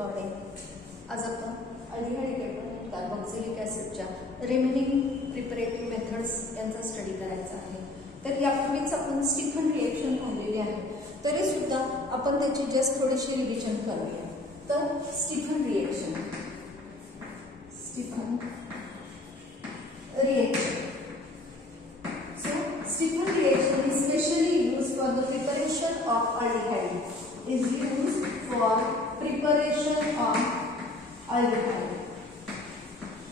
Morning. आज आपण aldehyde carboxylic ऍसिडच्या remaining प्रिपरेटिव्ह methods यांचा स्टडी करायचा आहे. तर यापूर्वीच आपण स्टीफन रिएक्शन पाहिलेली आहे, तरी सुद्धा आपण त्याची जस्ट थोडीशी रिव्हिजन करूया. तर Stephen reaction So Stephen reaction is specially used for the preparation of aldehyde. Is used for preparation of aldehyde.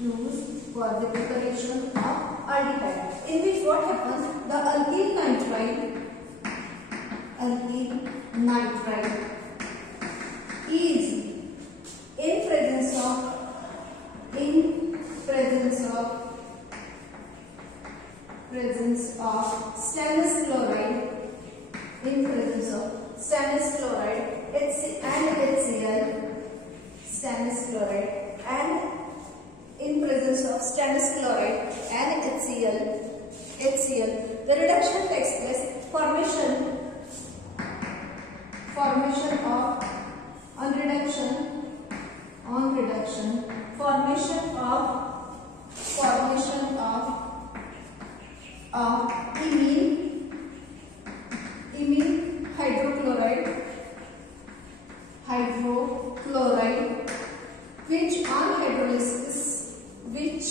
Used for the preparation of aldehyde. In which what happens? The alkyl nitride is in presence of stannous chloride, and HCl, stannous chloride, and in presence of stannous chloride and HCl, the reduction takes place. Formation of imine hydrochloride, which on hydrolysis gives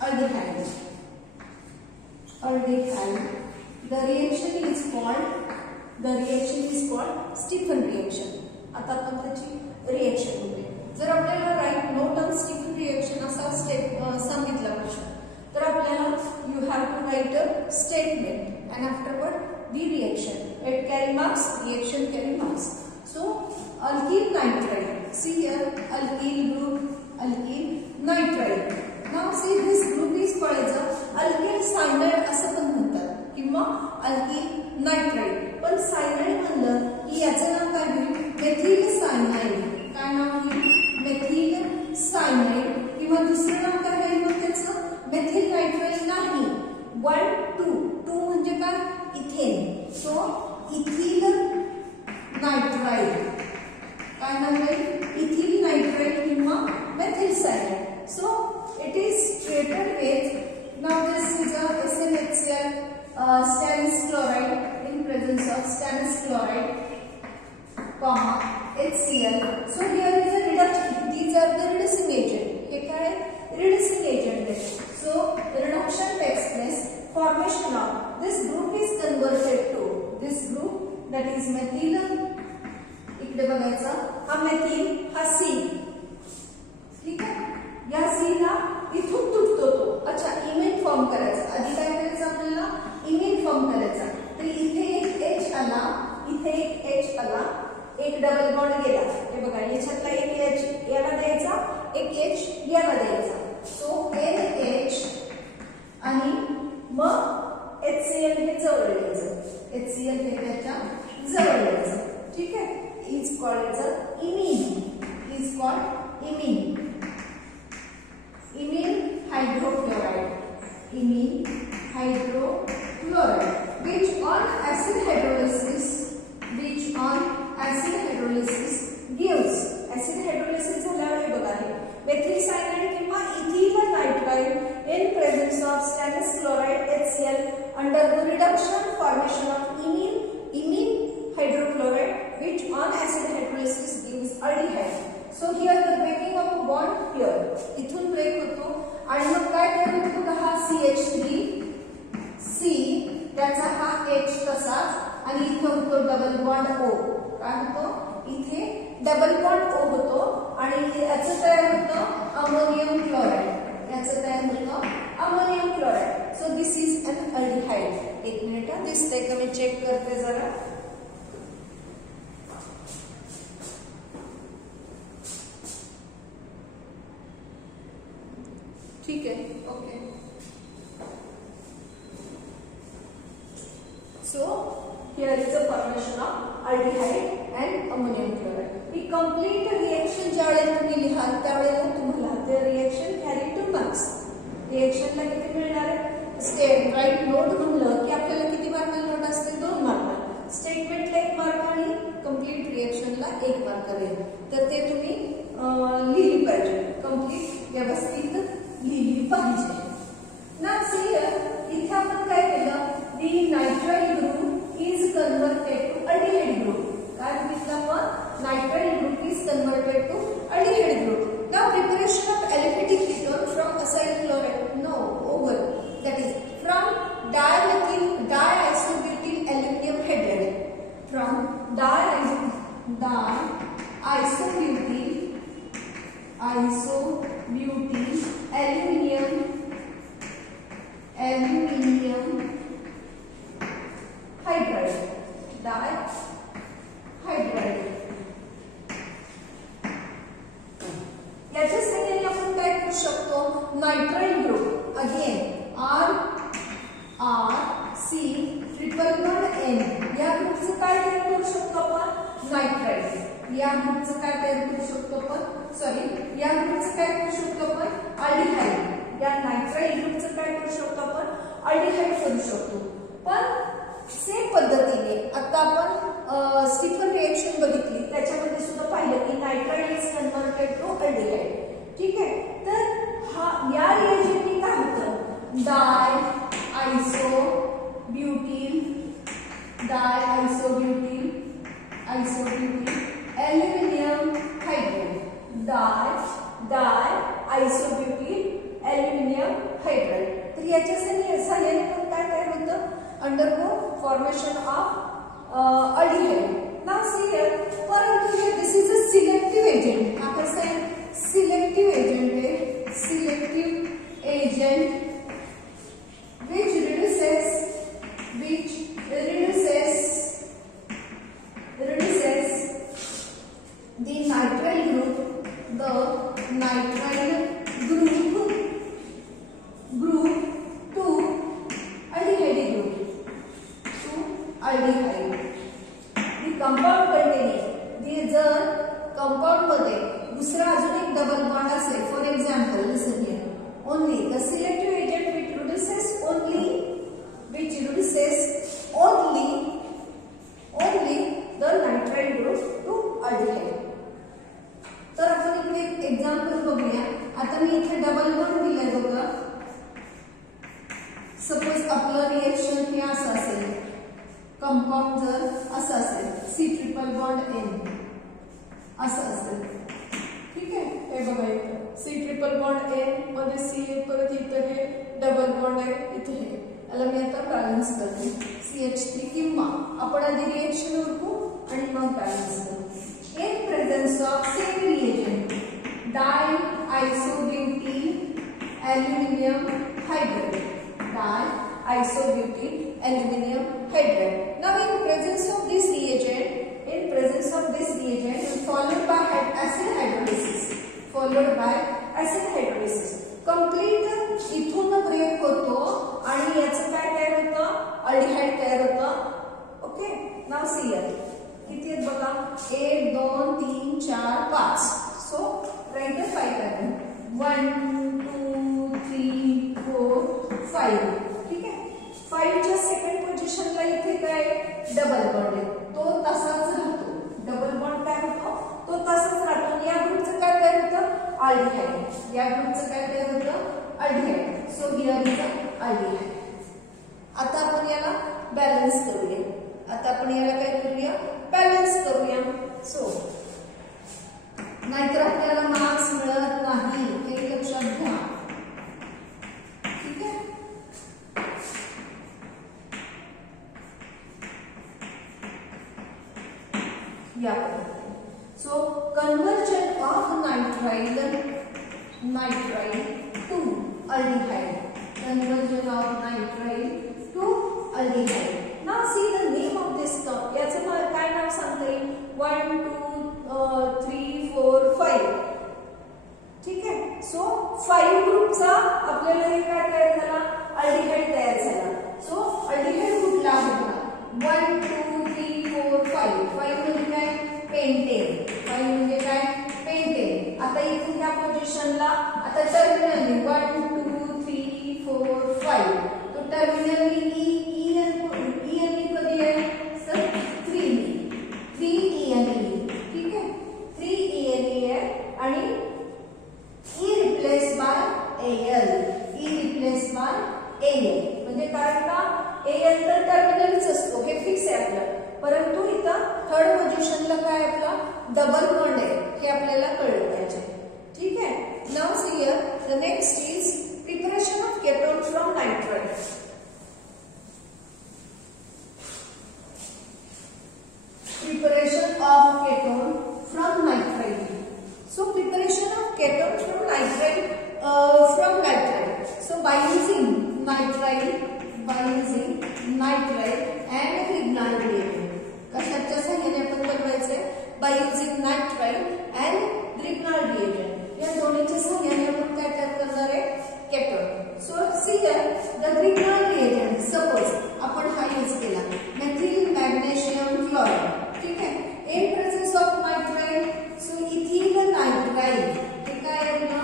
aldehyde. The reaction is called Stephen reaction. आता आपण त्याची reaction बघूया. जर आपल्याला write note on Stephen reaction असा step सांगितला प्रश्न, तर आपल्याला you have to write a statement and afterward the reaction. It carry marks, reaction carry marks. So alkyl nitride, see here alkyl group, alkyl nitride. Now see this group is called alkyl cyanide असं पण म्हणतात किंवा alkyl nitride. पण cyanide म्हणलं की याचं नाव काय होईल? Methyl cyanide. काय नाव होईल? Methyl cyanide. किंवा दुसरं नाव काय आहे मग त्याचं? मेथिल नायट्राइड नाही. 1 2 म्हणजे काय? इथेन. So ethyl nitride. काय नाव आहे? इथिल नायट्राइड किंवा methyl cyanide. So it is treated with, now this is a SnHCl, stannous chloride in presence of stannous chloride, comma HCl. So here is a reduction. These are the reducing agent. हे काय? Reducing agent आहे. So reduction takes place. Formation of this group is converted to this group, that is methyl. इकडे बघायचं, हा methyl, हा C. ठीक आहे? या C ला इथून तुटतो तो. अच्छा, इमेन फॉर्म करायचा. आधी काय करायचं आपल्याला? इमेन फॉर्म करायचा. तर इथे एक H आला, इथे एक H आला, एक डबल बॉन्ड गेला. हे बघा, याच्यातला एक H याला द्यायचा, एक H याला द्यायचा. सो NH आणि मग HCl हे जवळ घ्यायचं. HCl हे त्याच्या जवळ घ्यायचं. ठीक आहे? Is called as imine. Imine hydrochloride, which on acid hydrolysis gives. Acid hydrolysis झाल्यावर हे बघा, methyl cyanide किंवा ethyl nitride in presence of stannous chloride HCl under the reduction formation of imine hydrochloride, which on acid hydrolysis gives aldehyde. So here the breaking of a bond here. इथून break होतो आणि मग काय करतो? हा CH3 C, त्याचा हा H तसाच, आणि इथे होतो डबल बॉन्ड O. काय होतो? इथे डबल बॉन्ड O होतो आणि याचं तयार होतं अमोनियम क्लोराइड. याचं तयार होतं ammonium chloride. So this is an aldehyde. एक मिनिट दिसतंय का? मी चेक करते जरा. ठीक है, okay. So here is the formation of aldehyde and ammonium chloride. He complete reaction ज्यावेळेला तुम्ही लिहाल त्यावेळेला तुम्हाला the reaction carry 2 marks. रिएक्शनला किती मिळणार आहे? स्टेट राईट नोट म्हणलं की आपल्याला किती मार्काला नोट असते? 2 मार्काला. स्टेटमेंटला 1 मार्क आणि कंप्लीट रिएक्शनला 1 मार्क देईल. तर ते तुम्ही लिहिली पाहिजे, कंप्लीट व्यवस्थित लिहिली पाहिजे. ना सी इथे आपण काय केलं? The nitrile group is converted to aldehyde group. काय म्हटलं आपण? Nitrile group is converted to aldehyde group. Now preparation of aliphatic ketone from acyl chloride, no, over, that is from diisobutyl aluminum hydride, from diisobutyl aluminum hydride, dihydride. याच्या सहाय्याने आपण काय करू शकतो? Nitrile group again RC triple bond N या ग्रुपचं काय तयार करू शकतो आपण? नायट्राइल. या ग्रुपचं काय तयार करू शकतो आपण? सॉरी, या ग्रुपचं काय करू शकतो आपण? अल्डिहाइड. या नायट्राइल ग्रुपचं काय करू शकतो आपण? अल्डिहाइड करू शकतो. पण सेम पद्धतीने आता आपण स्टीफन रिएक्शन बघितली, त्याच्यामध्ये सुद्धा पाहिलं की nitrile is converted to aldehyde. ठीक आहे. तर या रिएजंटनी काय होतं? Diisobutyl aluminium hydride. Diisobutyl aluminium hydride. तर याच्या सहाय्याने पण काय तयार होतं? undergo formation of aldehyde. Now see here, परंतु this is a selective agent. हा कसा आहे? Selective agent आहे. Selective agent which reduces the nitrile group, to aldehyde group. aldehyde. The compound containing जर कंपाउंड मध्ये दुसरा अजून एक डबल बॉन्ड असेल, for example listen here, only the selective agent which reduces only the nitrile group to aldehyde. तर आपण इकडे एक एक्झाम्पल बघूया. आता मी इथे डबल बॉन्ड दिलाय बघा. सपोज आपलं रिएक्शन हे असं असेल, कंपाउंड जर असं असेल, C ट्रिपल बॉन्ड N असं असेल. ठीक आहे. हे बघा इथे C ट्रिपल बॉन्ड N मध्ये C, परत इथे हे डबल बॉन्ड आहे, इथे हे. याला मी आता बॅलन्स करते. CH3 किंवा आपण आधी रिएक्शन उरकू आणि मग बॅलन्स करू. In presence of same reagent, diisobutyl aluminum hydride. Now in presence of this reagent, followed by acid hydrolysis. Complete इथून ब्रेक होतो आणि याचं काय तयार होतं? अल्डिहाइड तयार होतं. ओके. Now see here. किती आहेत बघा? 1 2 3 4 5. So right the 5 carbon. 1 2 3 4 5. ठीक आहे. 5 च्या सेकंड पोझिशनला इथे काय? डबल बॉन्ड आहे, तो तसाच राहतो. डबल बॉन्ड काय होतो? तो तसाच राहतो. या ग्रुपचं काय तयार होतं? अल्डिहाइड. या ग्रुपचं काय तयार होतं? Aldehyde. So here is aldehyde. आता आपण याला बॅलन्स करूया. बॅलन्स करूया. सो नाहीतर आपल्याला मार्क्स मिळत नाही, हे लक्षात घ्या. ठीक आहे. या so conversion of nitrile to aldehyde. Conversion of nitrile to aldehyde. Now see the name of this term. याचं काय नाव सांगता येईल? 1 2 3 4 5. ठीक आहे. सो 5 ग्रुपचा आपल्याला हे काय तयार झाला? अल्डिहाइड तयार झाला. सो अल्डिहाइड कुठला आहे? 1 2 3 4 5. 5 म्हणजे काय? पेंटेन. 5 म्हणजे काय? पेंटेन. आता इथे ह्या पोझिशनला डबल बॉन्ड आहे हे आपल्याला कळलं पाहिजे. ठीक आहे. Now see here the next is preparation of ketone from nitrile. Preparation of ketone from nitrile. So preparation of ketone from nitrile, so by using nitrile and grignard reagent. कशाच्या सहाय्याने आपण बनवायचे? By using nitrile and grignard reagent. या दोन्हीच्या सहाय्याने आपण काय तयार करणार आहे? Ketone. So see here the grignard reagent. Suppose आपण हा यूज केला methyl magnesium chloride. ठीक आहे. in presence of nitrile, so ethyl nitrile हे काय आहे ना?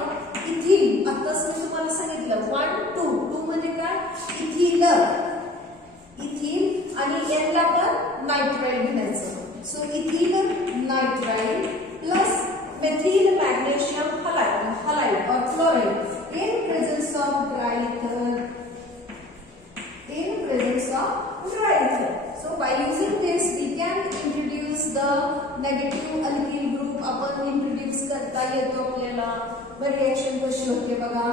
इथिल. आताच मी तुम्हाला सांगितलं 1 2 मध्ये काय? इथिल आणि n ला पण नायट्राइल घ्यायचं. So ethyl nitrile plus methyl magnesium halide or chloride in presence of dry ether. So by using this we can introduce the negative alkyl group. आपण इंट्रोड्यूस करता येतो आपल्याला. बरं रिएक्शन कशी होते बघा.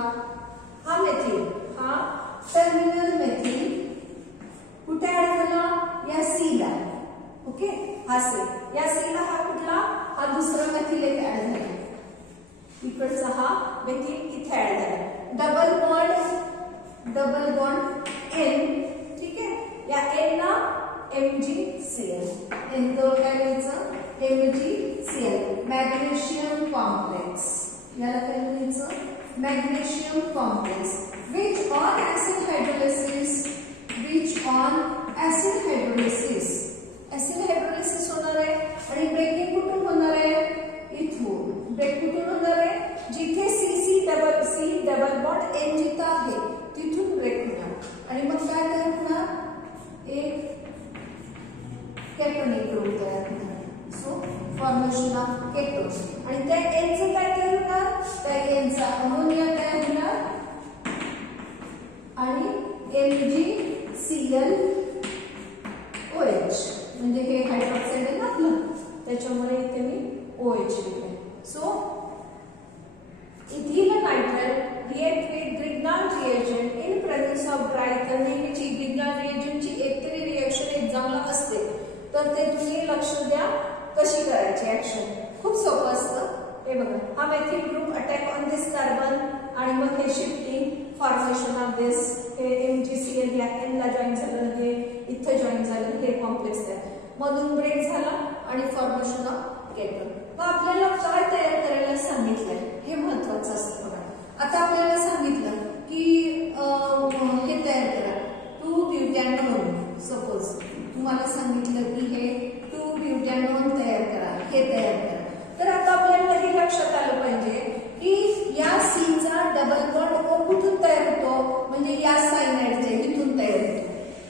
हा मेथिल, हा टर्मिनल मेथिल कुठे ऍड झाला? या सी ला. ओके. हा सी, या सी ला हा कुठला? हा दुसरा मेथिल एक ऍड झाला. इकडचा हा मेथिल इथे ऍड झाला. Double bond N. ठीक आहे. या N ला MgCl. N तो काय लिहायचं? MgCl magnesium complex. याला काय लिहायचं? Magnesium complex which on acid hydrolysis होणार आहे. आणि ब्रेकिंग कुठून होणार आहे? इथून. ब्रेक कुठून होणार आहे? जिथे C डबल बॉन्ड N जिथे आहे तिथून ब्रेक होणार. आणि मग काय तयार होणार? एक केटोनिक ग्रुप तयार होणार. So formation of ketone. आणि त्या N चं काय तयार होणार? त्या N चा अमोनिया तयार होणार आणि MgCl OH. म्हणजे हे हायड्रोक्साइड आहे ना आपलं, त्याच्यामुळे इथे मी OH लिहिले. So ethyl nitrile react with Grignard reagent in presence of dry ether. नेहमीची Grignard reagent ची एकतरी रिएक्शन एक्झामला असते, तर ते तुम्ही लक्ष द्या कशी करायची ऍक्शन. खूप सोपं असतं. हे बघा, हा methyl group attack on this carbon आणि मग हे शिफ्टिंग फॉर्मेशन ऑफ दिस हे MgCl या N ला जॉईन झालं, हे इथे जॉईन झालं, हे कॉम्प्लेक्स आहे. मधून ब्रेक झाला आणि फॉर्मेशन ऑफ केटोन. मग आपल्याला काय तयार करायला सांगितलंय हे महत्त्वाचं असतं बघा. आता आपल्याला सांगितलं की हे तयार करा 2-ब्युटॅनोन. सपोज तुम्हाला सांगितलं की हे 2-ब्युटॅनोन तयार करा, हे तयार करा. तर आता आपल्याला हे लक्षात आलं पाहिजे की या C चा डबल बॉन्ड O कुठून तयार होतो? म्हणजे या सायनाइडच्या इथून तयार होतो.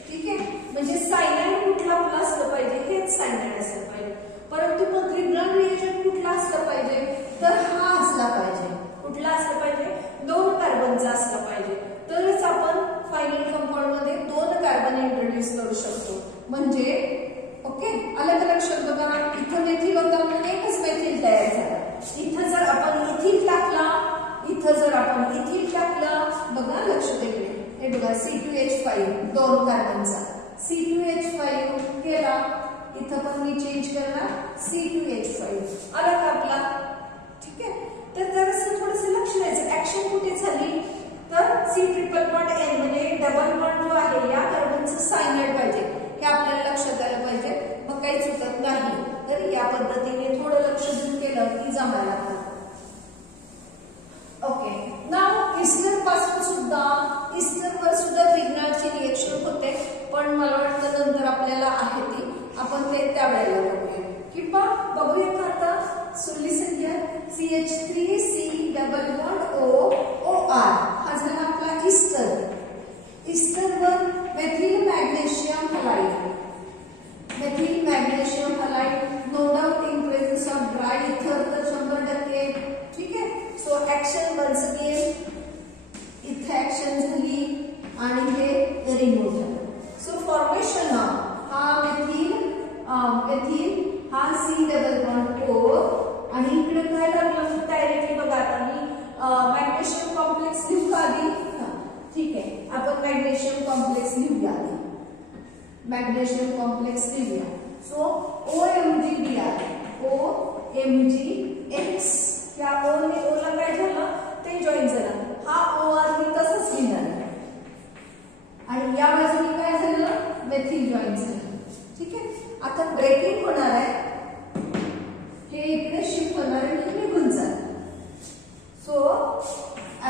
ठीक आहे. म्हणजे सायनाइड कुठला आपला असलं पाहिजे? हेच सायनाइड असलं पाहिजे. परंतु मग ग्रिग्नार्ड रिएजंट कुठला असला पाहिजे? तर हा असला पाहिजे. कुठला असला पाहिजे? 2 कार्बनचा असला पाहिजे. तरच आपण फायनल कंपाऊंड मध्ये 2 कार्बन इंट्रोड्यूस करू शकतो. म्हणजे ओके, आलं का लक्षात? बघा, इथं मेथिल होता म्हणून एकच मेथिल तयार झाला. इथं जर आपण इथिल टाकला, बघा लक्षात येईल. हे बघा C2H5 2 कार्बनचा C2H5 केला. इथं पण मी चेंज करणार C2H5. आला का आपला? ठीक आहे. तर जरासं थोडंसं लक्ष द्यायचं. ऍक्शन कुठे झाली? तर C ट्रिपल बॉन्ड N म्हणजे डबल बॉन्ड जो आहे या कार्बनचं सायनाइड पाहिजे, हे आपल्याला लक्षात आलं पाहिजे. मग काही चुकत नाही. तर या पद्धतीने थोडं लक्ष देऊन केलं की जमायला लागतं. ओके. नाव ईस्टरवर सुद्धा ग्रिग्नार्डची रिएक्शन होते, पण मला वाटतं नंतर आपल्याला आहे ती आपण ते त्यावेळेला बघूया. किंवा बघूया का आता? सोल्युशन घ्या. CH3C डबल बॉन्ड OR हा झाला आपला ईस्टर. ईस्टरवर methyl magnesium halide no doubt in presence of dry ether, तर 100%. ठीक आहे. सो ऍक्शन वन्स अगेन इथे ऍक्शन झाली आणि हे रिमूव्ह झालं. सो फॉर्मेशन ऑफ हा मेथिल हा C double bond O magnesium complex लिहूया. सो OMgBr, OMgX, या O ला काय झालं ते जॉईन झालं. हा OR मी तसंच लिहिणार आणि या बाजूने काय झालं मेथिल जॉईन झालं. ठीक आहे. आता ब्रेकिंग होणार आहे, हे इकडे शिफ्ट होणार आहे, हे निघून जाईल. So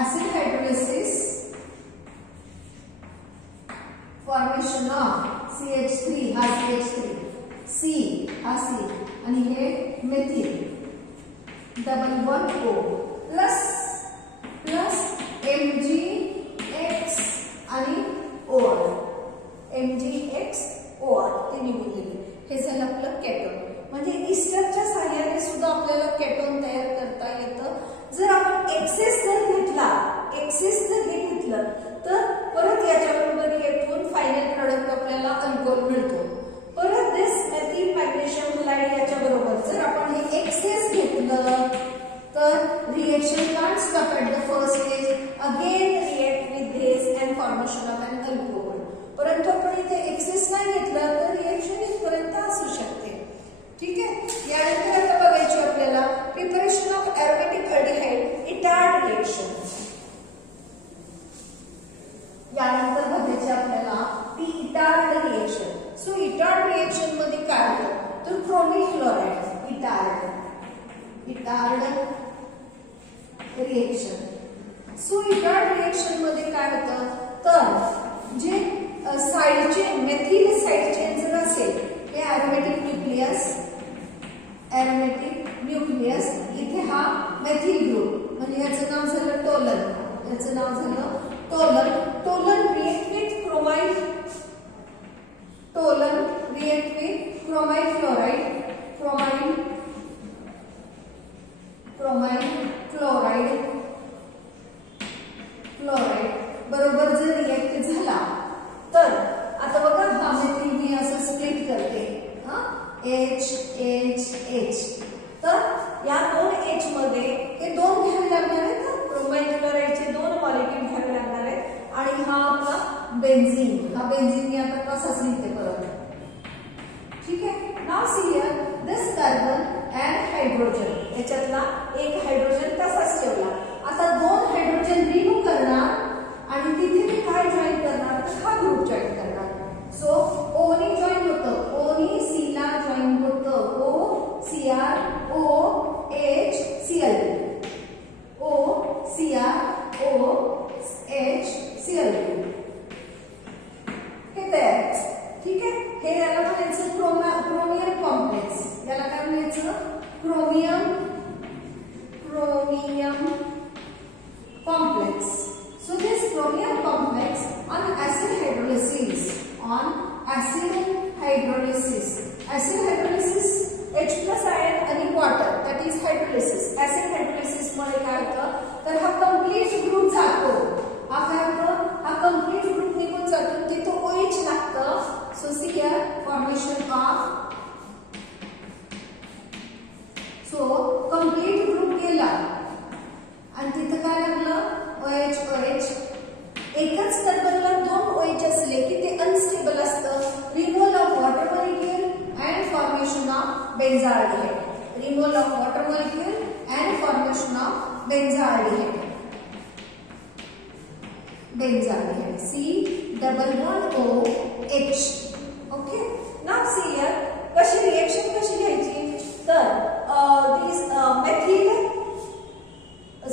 acid hydrolysis, formation of CH3, हा CH3, C हा C आणि हे methyl double bond O plus MgX आणि OR, MgX OR ते निघून गेले. हे झालं आपलं केटोन. म्हणजे इस्टरच्या सहाय्याने सुद्धा आपल्याला केटोन तयार करता येतं. जर आपण एक्सेस जर घेतलं तर परत याच्याबरोबर येथून फायनल प्रोडक्ट आपल्याला अल्कोहोल मिळतो. परत दिस मेथिल मॅग्नेशियम हलाइड याच्या बरोबर जर आपण हे एक्सेस घेतलं तर reaction can't stop at the first stage, again react with this and formation of an alcohol. परंतु आपण इथे एक्सेस नाही घेतलं तर रिएक्शन इथपर्यंत असू शकते. ठीक आहे. यानंतर आता बघायची आपल्याला preparation of aromatic aldehyde Etard reaction. यानंतर बघायची आपल्याला ती Etard reaction. So Etard reaction मध्ये काय होतं तर chromic chloride Etard reaction. So Etard reaction मध्ये काय होतं तर जे side chain methyl side chain जर असेल हे एरोमॅटिक न्यूक्लियस इथे हा मेथिल ग्रुप म्हणजे याचं नाव झालं toluene, toluene react with chromyl, chloride बरोबर जर रिएक्ट झाला तर आता बघा हा मेथिल मी असं स्प्लिट करते, H. तर या दोन H मध्ये हे दोन घ्यावे लागणार आहेत, क्रोमाइड क्लोराइडचे दोन मॉलिक्यूल घ्यावे लागणार आहेत आणि हा आपला बेन्झीन, मी आता तसाच लिहिते परत. ठीक आहे. नाव see here this carbon and hydrogen, याच्यातला एक हायड्रोजन तसाच ठेवला. आता दोन हायड्रोजन रिमूव्ह करणार आणि तिथे मी काय जॉईन करणार तर हा ग्रुप जॉईन करणार. सो O नी जॉईन होतं, O नी C ला जॉईन होतं, OCr OHCl, हे तयार. ठीक आहे. हे याला म्हणायचं क्रोमियम कॉम्प्लेक्स. याला काय म्हणायचं chromium complex. So this chromium complex on acid hydrolysis, H plus ion आणि water, that is hydrolysis. Acid hydrolysis मध्ये काय होतं तर हा कंप्लीट ग्रुप जातो. हा काय होतं हा कंप्लीट ग्रुप निघून जातो, तिथं OH लागतं. So see here formation of, so complete group गेला आणि तिथं काय लागलं OH. एकच कार्बनला दोन OH असले की ते अनस्टेबल असतं. Removal of water molecule and formation of benzaldehyde, C double bond OH. Okay. Now see here कशी रिएक्शन कशी घ्यायची तर दिस methyl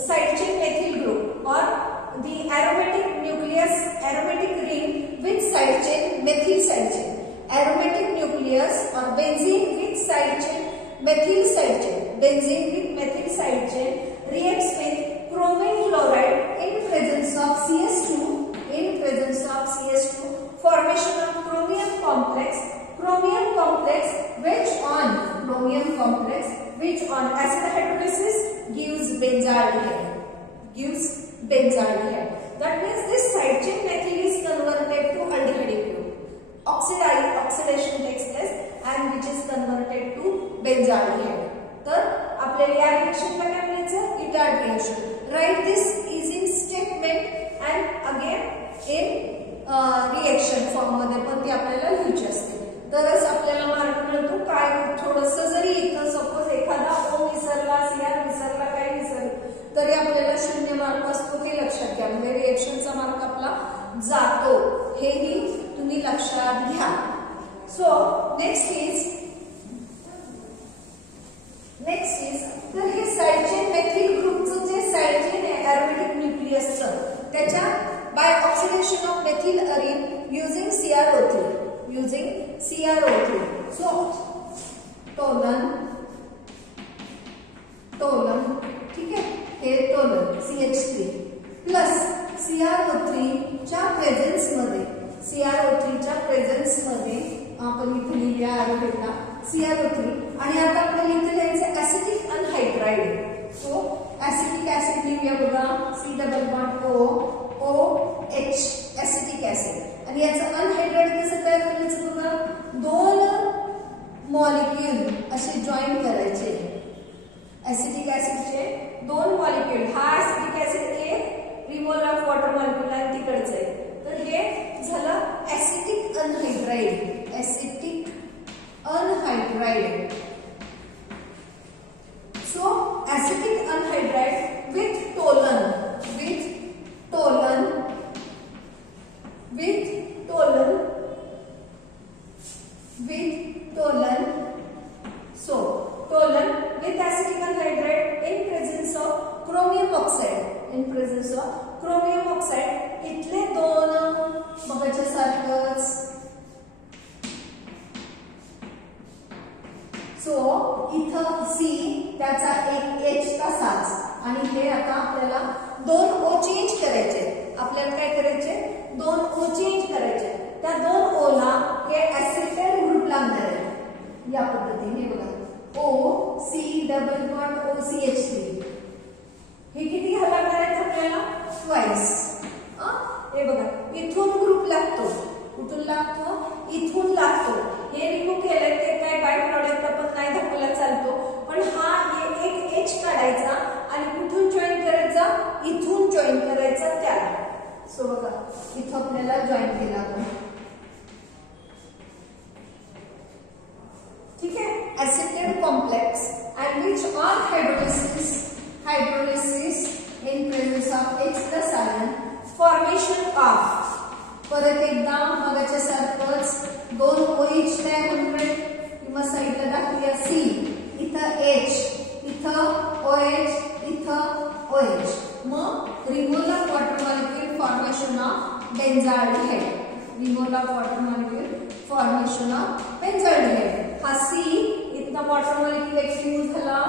side chain methyl group or the aromatic ring with side chain methyl side chain, aromatic nucleus or benzene with side chain methyl side chain, reacts with chromium chloride in presence of CH2, formation of chromium complex which on acid hydrolysis gives benzaldehyde. That means this side chain methyl is converted to aldehydic group. Oxidation takes place and which is converted to benzaldehyde. तर आपल्याला या रिएक्शनला काय म्हणायचं Etard reaction. Write this is in statement and again in reaction form मध्ये पण ती आपल्याला लिहायची असते. परंतु काय थोडंसं जरी इथं सपोज एखादा ओ विसरला, सीआर विसरला, काय विसरलं तरी आपल्याला 0 मार्क असतो, हे लक्षात घ्या. म्हणजे रिएक्शनचा मार्क आपला जातो, हेही तुम्ही लक्षात घ्या. सो नेक्स्ट इज तर हे साइड चेन मेथिल ग्रुपचं जे साइड चेन आहे एरोमेटिक न्यूक्लियसचं, त्याच्या by oxidation of methyl arene using CrO3. So toluene ठीक आहे, हे टोलन CH3 प्लस CrO3 च्या प्रेझेन्स मध्ये आपण इथे लिहिल्या एरोमेटला CrO3. आणि आता आपल्याला इथे लिहायचं acetic anhydride. So acetic acid लिहूया बघा, C+OH ऍसिटिक ऍसिड. आणि याचं अनहायड्राइड कसं तयार करायचं बघा, 2 मॉलिक्यूल असे जॉईन करायचे. ऍसिटिक ऍसिडचे 2 मॉलिक्यूल, हा ऍसिटिक ऍसिड एक रिमोल ऑफ वॉटर मॉलिक्यूल आहे तिकडचं आहे, तर हे झालं acetic anhydride. So acetic anhydride with tolan. So tolan with acetic anhydride in presence of chromium oxide. इथले 2 बघायच्या सारखंच. सो इथं C त्याचा एक H तसाच. आणि हे आता आपल्याला 2 O चेंज करायचे. आपल्याला काय करायचे, 2 O चेंज करायचे. त्या 2 O ला हे ऍसिटाइल ग्रुप लागणार आहे या पद्धतीने. बघा OCH3 हे किती लागणार आहेत आपल्याला, ट्वाइस. हे बघा इथून ग्रुप लागतो, कुठून लागतो, इथून लागतो. हे रिमूव्ह केलं ते काय बाय प्रॉडक्ट आपण नाही दाखवला चालतो, पण हा एक H काढायचा आणि कुठून जॉईन करायचा, इथून जॉईन करायचा त्याला. सो बघा इथं आपल्याला जॉईन केला आपण. ठीक आहे, acetate complex and which on hydrolysis in presence of H+ ion formation of. परत एकदा मगाच्या सारखंच 2 OH तयार होणार, किंवा साईडला दाखवूया C, इथं H, इथं OH, इथं OH. मग removal of water molecule formation of benzaldehyde. हा C इथं वॉटर मॉलिक्यूल एक्सक्यूज झाला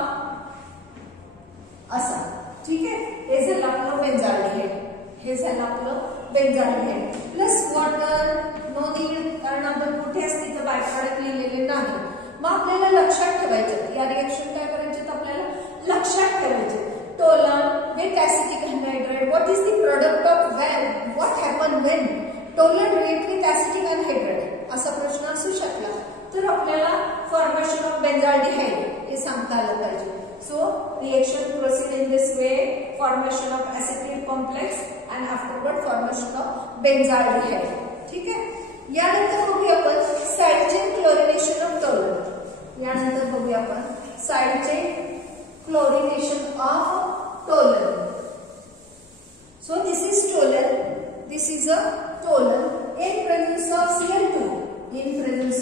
असा. ठीक आहे, हे झालं आपलं बेन्झाल्डिहाइड. प्लस वॉटर नो नीड, कारण आपण कुठे असते तर बाय प्रॉडक्ट लिहिलेले नाही. मग आपल्याला लक्षात ठेवायचं, या रिएक्शन काय करायचे आपल्याला लक्षात ठेवायचे. Tollens with acetic anhydride, what is the product of what happen when Tollens react with acetic anhydride, असा प्रश्न असू शकला तर आपल्याला फॉर्मेशन ऑफ बेन्झाल्डिहाइड हे सांगता आलं पाहिजे. So reaction proceed in this way, formation of acetyl complex and afterward formation of benzaldehyde. ठीक आहे, यानंतर बघूया आपण side chain chlorination of Tollens. So this is a tolan in presence of Cl2, in presence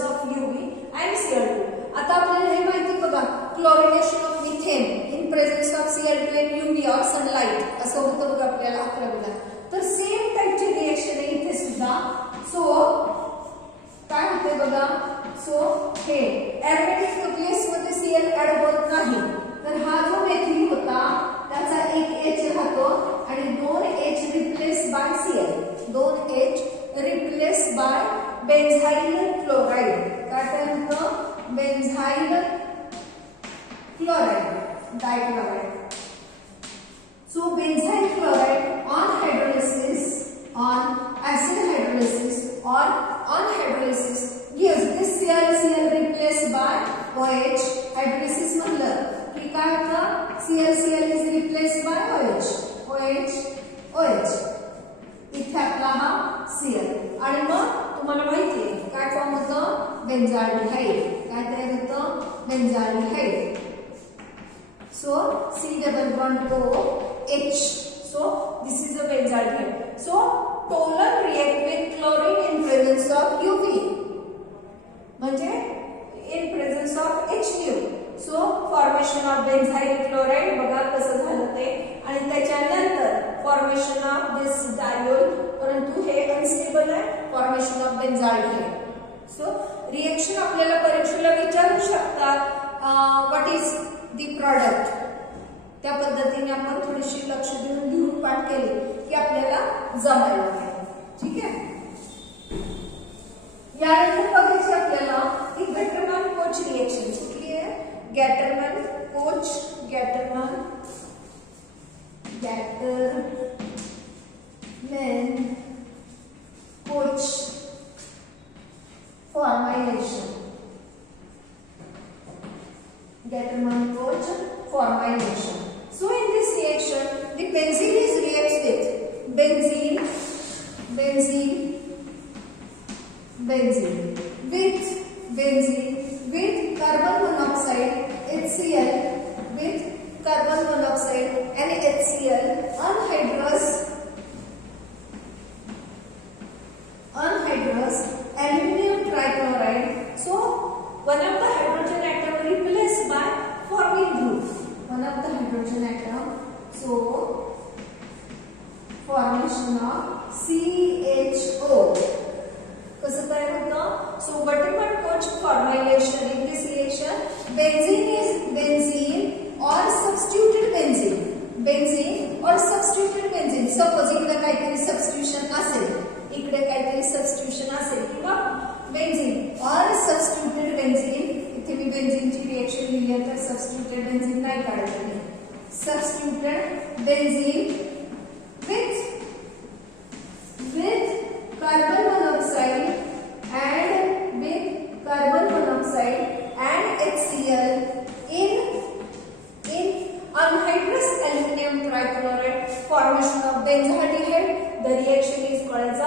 of UV and Cl2. आता आपल्याला हे माहिती बघा, chlorination of methane in presence of Cl2 and UV और सनलाइट असं होतं बघा आपल्याला 11वीला. तर सेम टाइपची रिएक्शन आहे इथे सुद्धा. सो काय होते बघा, सो हे एरोमेटिक न्यूक्लियस मध्ये Cl ऍड होत नाही, तर हा जो मेथिल होता त्याचा एक H राहतो आणि 2H replace by Cl, 2H replace by benzyl chloride. काय म्हणतो, benzyl chloride, dichloride. So benzyl chloride on hydrolysis, on acid hydrolysis or on hydrolysis gives this Cl replaced by OH. hydrolysis मतलब कि काय होतं, Cl is replaced by OH. इथे आपला हा Cl. आणि मग तुम्हाला माहिती आहे काय फॉर्म होतं, बेन्झाल्डिहाइड. काय तयार होतं, benzaldehyde. So C double bond OH. So this is a benzaldehyde. So toluene react with chlorine in presence of UV. म्हणजे in presence of HU. So formation of benzyl chloride बघा कसं झालं ते. आणि त्याच्यानंतर formation of this diol, परंतु हे unstable आहे, formation of benzaldehyde. So reaction आपल्याला परीक्षेला विचारू शकतात, what is the product. त्या पद्धतीने आपण थोडीशी लक्ष देऊन लिहून पाठ केली की आपल्याला जमायला पाहिजे. ठीक आहे. यानंतर बघायची आपल्याला ही गॅटरमॅन-कोच रिएक्शन. कुठली आहे, गॅटरमॅन-कोच. गॅटरमॅन-कोच formulation. Gatoman-Koch formulation. So in this reaction, the benzene is reacts with benzene with carbon monoxide HCl, with carbon monoxide and HCl, anhydrous aluminum trichloride. So one of the hydrogen atom replaced by formyl group. One of the hydrogen atom. So formation of CHO. कसं तयार होतं? So Gatoman-Koch formulation in this reaction, benzene or substituted benzene. Suppose इकडे काहीतरी substitution असेल, किंवा benzene और substituted benzene. इथे मी बेन्झीनची reaction लिहिली आहे, तर सबस्टिट्यूटेड बेन्झीन नाही काढायचं. Substituted benzene with carbon monoxide and HCl in anhydrous aluminum trichloride, formation of benzaldehyde. The reaction is called as a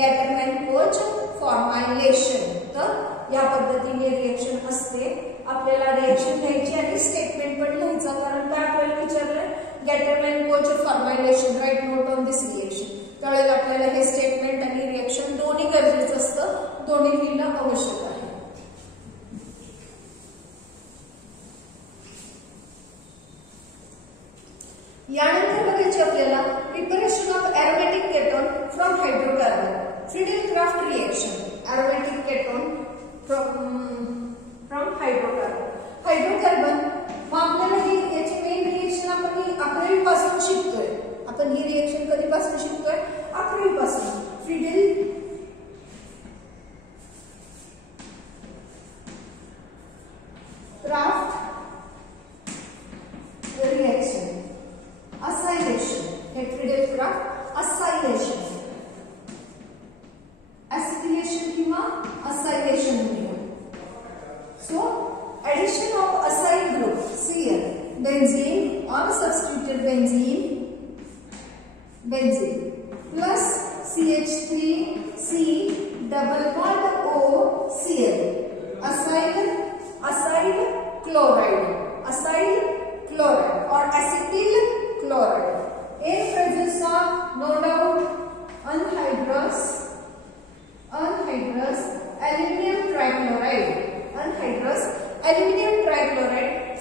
Gatoman-Koch formulation. तर या पद्धतीने रिएक्शन असते. आपल्याला रिएक्शन घ्यायची आणि स्टेटमेंट पण लिहायचं, कारण काय आपल्याला विचारलंय, Gatoman-Koch formulation, write note on this reaction. त्यावेळेला आपल्याला हे स्टेटमेंट आणि रिएक्शन दोन्ही गरजेचं असतं, दोन्ही लिहिणं आवश्यक आहे. यानंतर बघायची आपल्याला preparation of aromatic ketone from hydrocarbon. Friedel Crafts reaction, aromatic ketone from hydrocarbon. मग आपल्याला ही याची मेन रिएक्शन आपण 11वी पासून शिकतोय. आपण ही रिएक्शन कधीपासून शिकतोय, 11वी पासून. फ्रिडेल-क्राफ्ट reaction, acylation. Friedel-Crafts acylation, acetylation किंवा acylation म्हणूया. So addition of acyl group Cl, benzene or substituted benzene plus CH3C double bond O Cl, acyl chloride or acetyl chloride in presence of no doubt anhydrous aluminum trichloride.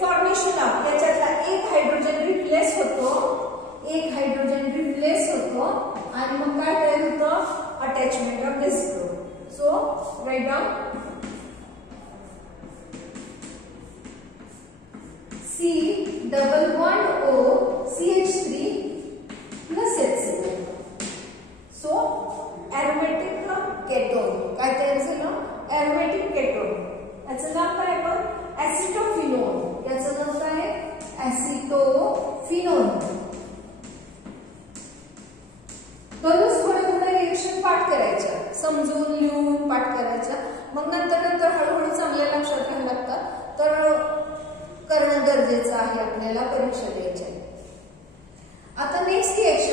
Formation of याच्यातला एक hydrogen replace होतो आणि मग काय तयार होतं, attachment of this group. So write down C double bond O CH3 plus HCl. So aromatic ketone काय तयार झालं, aromatic ketone. याचं नाव काय आपण ऍसिटोफिनोन. याचं नाव काय ऍसिटोफिनोन. दररोज थोडे रिएक्शन पाठ करायच्या, समजून लिहून पाठ करायच्या. मग नंतर हळूहळू चांगल्या लक्षात घ्यायला लागतात. तर करणं गरजेचं आहे आपल्याला परीक्षा द्यायच्या. आता नेक्स्ट रिएक्शन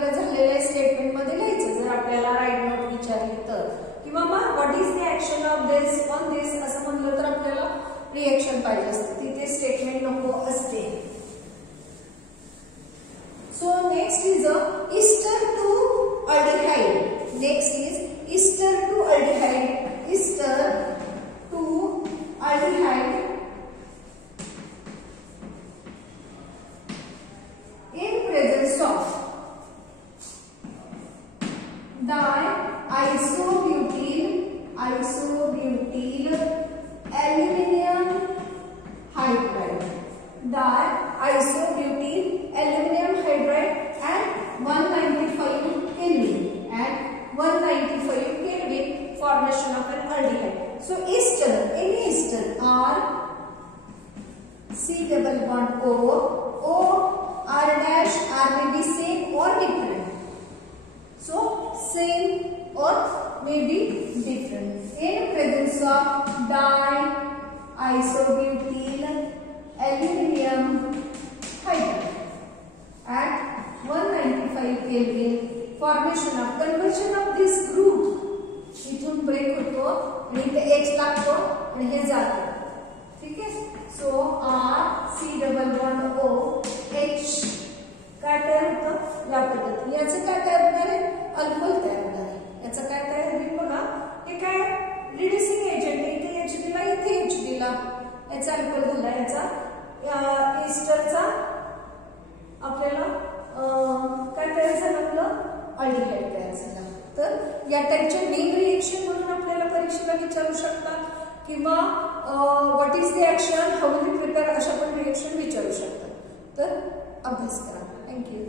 दिलं झालेल्या स्टेटमेंट मध्ये लिहायचं जर आपल्याला राईट नोट विचारली तर, किंवा मग what is the action of this on this असं म्हणलं तर आपल्याला रिएक्शन पाहिजे असते, तिथे स्टेटमेंट नको असते. So next is ester to aldehyde. Next is ester to aldehyde. Ester to aldehyde in presence of diisobutyl aluminum hydride. Diisobutyl aluminum hydride at 195 Kelvin. At 195 Kelvin, formation of an aldehyde. So ester, any ester, R C double bond O R dash, R may be same or different. So same or may be different. In presence of diisobutyl aluminum hydride at 195 Kelvin, formation of conversion of this group. इथून break होतो आणि इथे H लागतो आणि हे जातं. ठीक आहे. So R C double bond O H काय तयार होतं या पद्धतीने. याचं काय तयार होणार आहे, अल्कोहोल तयार होणार आहे. याचं काय तयार होईल बघा, हे काय रिड्युसिंग एजंट, इथे H दिला इथे H दिला, याचा अल्कोहोल झाला. याचा ईस्टरचा आपल्याला काय तयार झालं, आपलं अल्डिहाइड तयार झाला. तर या टाइपचे नेम रिएक्शन म्हणून आपल्याला परीक्षेला विचारू शकतात, किंवा what is the action, how will you prepare, अशा पण रिएक्शन विचारू शकतात. तर अभ्यास करा. थँक्यू.